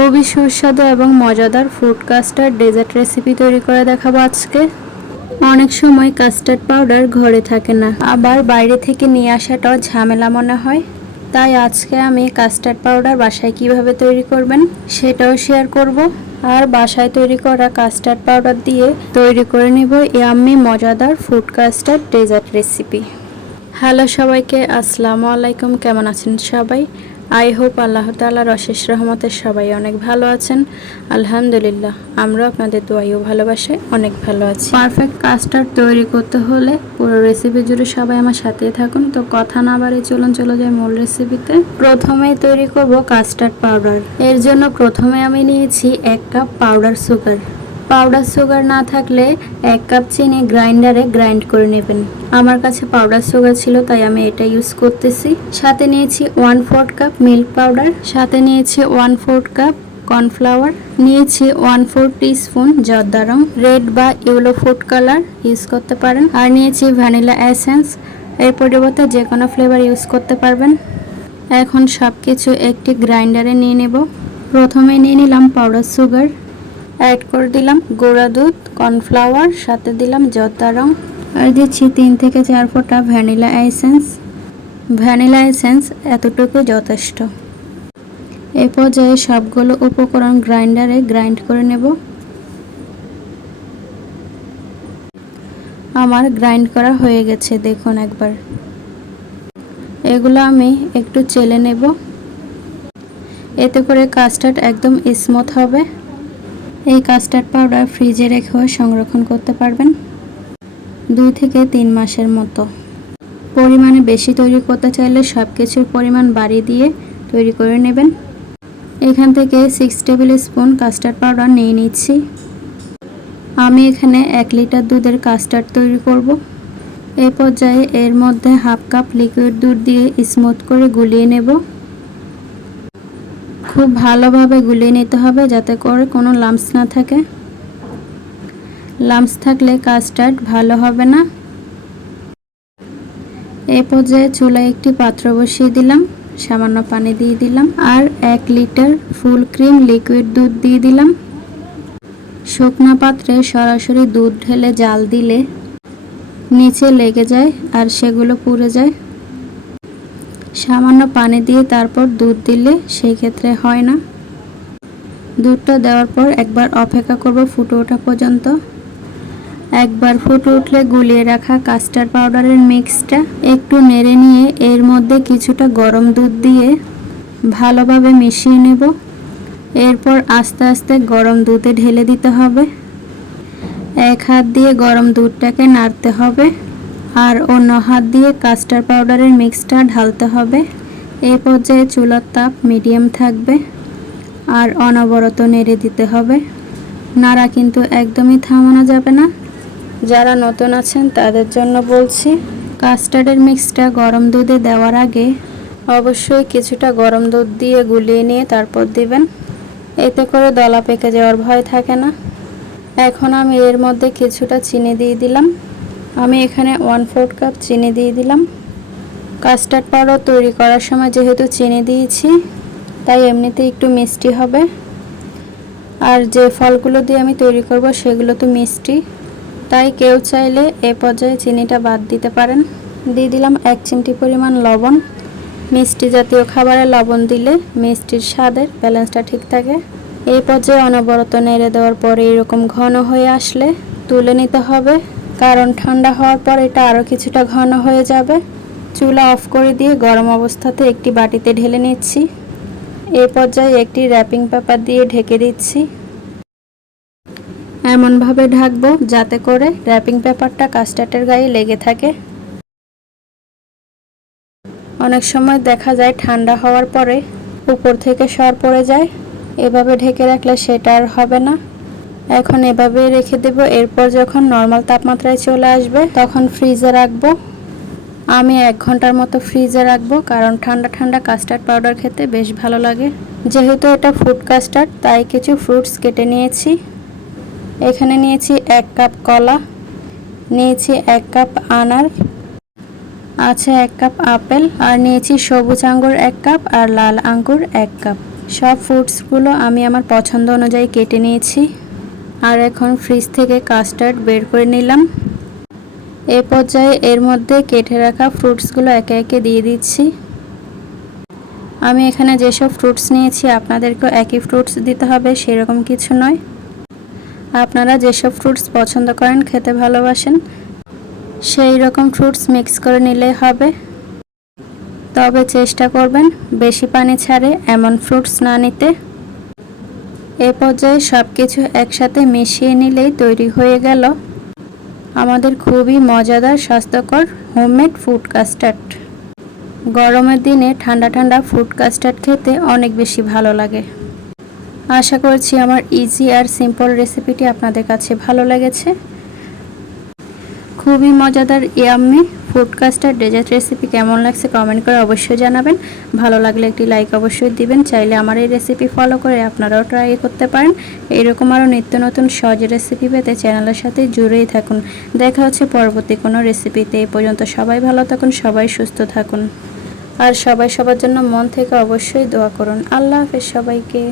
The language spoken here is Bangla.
খুবই সুস্বাদু এবং মজাদার ফ্রুট কাস্টার্ড ডেজার্ট রেসিপি তৈরি করে দেখাবো আজকে। অনেক সময় কাস্টার্ড পাউডার ঘরে থাকে না। আবার বাইরে থেকে নিয়ে আসাটাও ঝামেলা মনে হয়। তাই আজকে আমি কাস্টার্ড পাউডার বাসায় কীভাবে তৈরি করবেন সেটাও শেয়ার করব। আর বাসায় তৈরি করা কাস্টার্ড পাউডার দিয়ে তৈরি করে নিব ইয়াম্মি মজাদার fruit custard dessert recipe hello সবাইকে, আসসালামু আলাইকুম, কেমন আছেন সবাই? আই হোপ আল্লাহ তালার অশেষ রহমতের সবাই অনেক ভালো আছেন। আলহামদুলিল্লাহ আমরা আপনাদের দোয়াই ও ভালোবাসায় অনেক ভালো আছি। পারফেক্ট কাস্টার্ড তৈরি করতে হলে পুরো রেসিপি জুড়ে সবাই আমার সাথে থাকুন। তো কথা না বাড়ি চলুন, চলে যায় মূল রেসিপিতে প্রথমেই তৈরি করব কাস্টার্ড পাউডার এর জন্য প্রথমে আমি নিয়েছি এক cup powder sugar powder sugar না থাকলে এক কাপ চিনি গ্রাইন্ডারে গ্রাইন্ড করে নেবেন। আমার কাছে পাউডার সুগার ছিল, তাই আমি এটা ইউজ করতেছি। সাথে নিয়েছি one fourth cup milk powder সাথে নিয়েছি ওয়ান ফোর্থ কাপ কর্নফ্লাওয়ার নিয়েছি ওয়ান ফোর স্পুন জর্দা রং রেড বা ইয়েলো ফুড কালার ইউজ করতে পারেন। আর নিয়েছি ভ্যানিলা এসেন্স এর পরিবর্তে যে কোনো ফ্লেভার ইউজ করতে পারবেন। এখন সব কিছু একটি গ্রাইন্ডারে নিয়ে নেব। প্রথমে নিয়ে নিলাম পাউডার সুগার। অ্যাড করে দিলাম গুঁড়া দুধ কর্নফ্লাওয়ার সাথে দিলাম জর্দা রং। আর দিচ্ছি তিন থেকে চার ফোঁটা ভ্যানিলা এসেন্স ভ্যানিলা এসেন্স এতটুকু যথেষ্ট। এ পর্যায়ে সবগুলো উপকরণ গ্রাইন্ডারে গ্রাইন্ড করে নেব। আমার গ্রাইন্ড করা হয়ে গেছে, দেখুন একবার। এগুলো আমি একটু চেলে নেব। এতে করে কাস্টার্ড একদম স্মুথ হবে। এই কাস্টার্ড পাউডার ফ্রিজে রেখেও সংরক্ষণ করতে পারবেন দুই থেকে তিন মাসের মতো। পরিমাণে বেশি তৈরি করতে চাইলে সব কিছুর পরিমাণ বাড়িয়ে দিয়ে তৈরি করে নেবেন। এখান থেকে six table spoon custard powder নিয়ে নিচ্ছি। আমি এখানে এক লিটার দুধের কাস্টার্ড তৈরি করব। এই পর্যায়ে এর মধ্যে হাফ কাপ লিকুইড দুধ দিয়ে স্মুথ করে গুলিয়ে নেব। খুব ভালোভাবে গুলিয়ে নিতে হবে যাতে করে কোনো লাম্পস না থাকে। লাম্পস থাকলে কাস্টার্ড ভালো হবে না। এই পর্যায়ে চুলায় একটি পাত্র বসিয়ে দিলাম, সামান্য পানি দিয়ে দিলাম, আর এক লিটার ফুল ক্রিম লিকুইড দুধ দিয়ে দিলাম। শুকনা পাত্রে সরাসরি দুধ ঢেলে জাল দিলে নিচে লেগে যায় আর সেগুলো পুড়ে যায়। সামান্য পানি দিয়ে তারপর দুধ দিলে সেই ক্ষেত্রে হয় না। দুধটা দেওয়ার পর একবার অপেক্ষা করব ফুটে ওঠা পর্যন্ত। একবার ফুটে উঠলে গুলিয়ে রাখা কাস্টার্ড পাউডারের মিক্সটা একটু নেড়ে নিয়ে এর মধ্যে কিছুটা গরম দুধ দিয়ে ভালোভাবে মিশিয়ে নেব। এরপর আস্তে আস্তে গরম দুধে ঢেলে দিতে হবে। এক হাত দিয়ে গরম দুধটাকে নাড়তে হবে। আর অন্য হাত দিয়ে কাস্টার পাউডারের মিক্সটা ঢালতে হবে। এই পর্যায়ে চুলার তাপ মিডিয়াম থাকবে আর অনবরত নেড়ে দিতে হবে। নাড়া কিন্তু একদমই থামানো যাবে না। যারা নতুন আছেন তাদের জন্য বলছি, কাস্টার্ডের মিক্সটা গরম দুধে দেওয়ার আগে অবশ্যই কিছুটা গরম দুধ দিয়ে গুলিয়ে নিয়ে তারপর দিবেন। এতে করে দলা পেকে যাওয়ার ভয় থাকে না। এখন আমি এর মধ্যে কিছুটা চিনি দিয়ে দিলাম। আমি এখানে ওয়ান ফোর্থ কাপ চিনি দিয়ে দিলাম। কাস্টার্ড পাউডার তৈরি করার সময় যেহেতু চিনি দিয়েছি, তাই এমনিতে একটু মিষ্টি হবে। আর যে ফলগুলো দিয়ে আমি তৈরি করব সেগুলো তো মিষ্টি। তাই কেউ চাইলে এ পর্যায়ে চিনিটা বাদ দিতে পারেন। দিয়ে দিলাম এক চিমটি পরিমাণ লবণ। মিষ্টি জাতীয় খাবারে লবণ দিলে মিষ্টির স্বাদের ব্যালেন্সটা ঠিক থাকে। এই পর্যায়ে অনবরত নেড়ে দেওয়ার পরে এরকম ঘন হয়ে আসলে তুলে নিতে হবে। কারণ ঠান্ডা হওয়ার পর এটা আরও কিছুটা ঘন হয়ে যাবে। চুলা অফ করে দিয়ে গরম অবস্থাতে একটি বাটিতে ঢেলে নিচ্ছি। এ পর্যায়ে একটি র্যাপিং পেপার দিয়ে ঢেকে দিচ্ছি। এমনভাবে ঢাকবো যাতে করে র্যাপিং পেপারটা কাস্টার্ডের গায়ে লেগে থাকে। অনেক সময় দেখা যায় ঠান্ডা হওয়ার পরে উপর থেকে সর পড়ে যায়। এভাবে ঢেকে রাখলে সেটা আর হবে না। এখন এভাবে রেখে দেব। এরপর যখন নর্মাল তাপমাত্রায় চলে আসবে, তখন ফ্রিজে রাখব। আমি এক ঘণ্টার মতো ফ্রিজে রাখব, কারণ ঠান্ডা ঠান্ডা কাস্টার্ড পাউডার খেতে বেশ ভালো লাগে। যেহেতু এটা ফুড কাস্টার্ড তাই কিছু ফ্রুটস কেটে নিয়েছি। এখানে নিয়েছি এক কাপ কলা, নিয়েছি এক কাপ আনার, আছে এক কাপ আপেল, আর নিয়েছি সবুজ আঙ্গুর এক কাপ আর লাল আঙ্গুর এক কাপ সব ফ্রুটসগুলো আমি আমার পছন্দ অনুযায়ী কেটে নিয়েছি। আর এখন ফ্রিজ থেকে কাস্টার্ড বের করে নিলাম। এ পর্যায়ে এর মধ্যে কেটে রাখা ফ্রুটসগুলো একে একে দিয়ে দিচ্ছি। আমি এখানে যেসব ফ্রুটস নিয়েছি, আপনাদেরকেও একই ফ্রুটস দিতে হবে, সেরকম কিছু নয়। আপনারা যেসব ফ্রুটস পছন্দ করেন, খেতে ভালোবাসেন, সেই রকম ফ্রুটস মিক্স করে নিলেই হবে। তবে চেষ্টা করবেন, বেশি পানি ছাড়ে এমন ফ্রুটস না নিতে। এ পর্যায়ে সব কিছু একসাথে মিশিয়ে নিলেই তৈরি হয়ে গেল আমাদের খুবই মজাদার, স্বাস্থ্যকর হোমমেড ফুড কাস্টার্ড। গরমের দিনে ঠান্ডা ঠান্ডা ফুড কাস্টার্ড খেতে অনেক বেশি ভালো লাগে। আশা করছি আমার ইজি আর সিম্পল রেসিপিটি আপনাদের কাছে ভালো লেগেছে। খুবই মজাদার yummy food custard dessert recipe কেমন লাগছে কমেন্ট করে অবশ্যই জানাবেন। ভালো লাগলে একটি লাইক অবশ্যই দিবেন। চাইলে আমার এই রেসিপি ফলো করে আপনারাও ট্রাই করতে পারেন। এইরকম আরও নিত্য নতুন সহজ রেসিপি পেতে চ্যানেলের সাথে জুড়েই থাকুন। দেখা হচ্ছে পরবর্তী কোনো রেসিপিতে এই পর্যন্ত সবাই ভালো থাকুন, সবাই সুস্থ থাকুন। আর সবাই সবার জন্য মন থেকে অবশ্যই দোয়া করুন। আল্লাহ হাফেজ সবাইকে।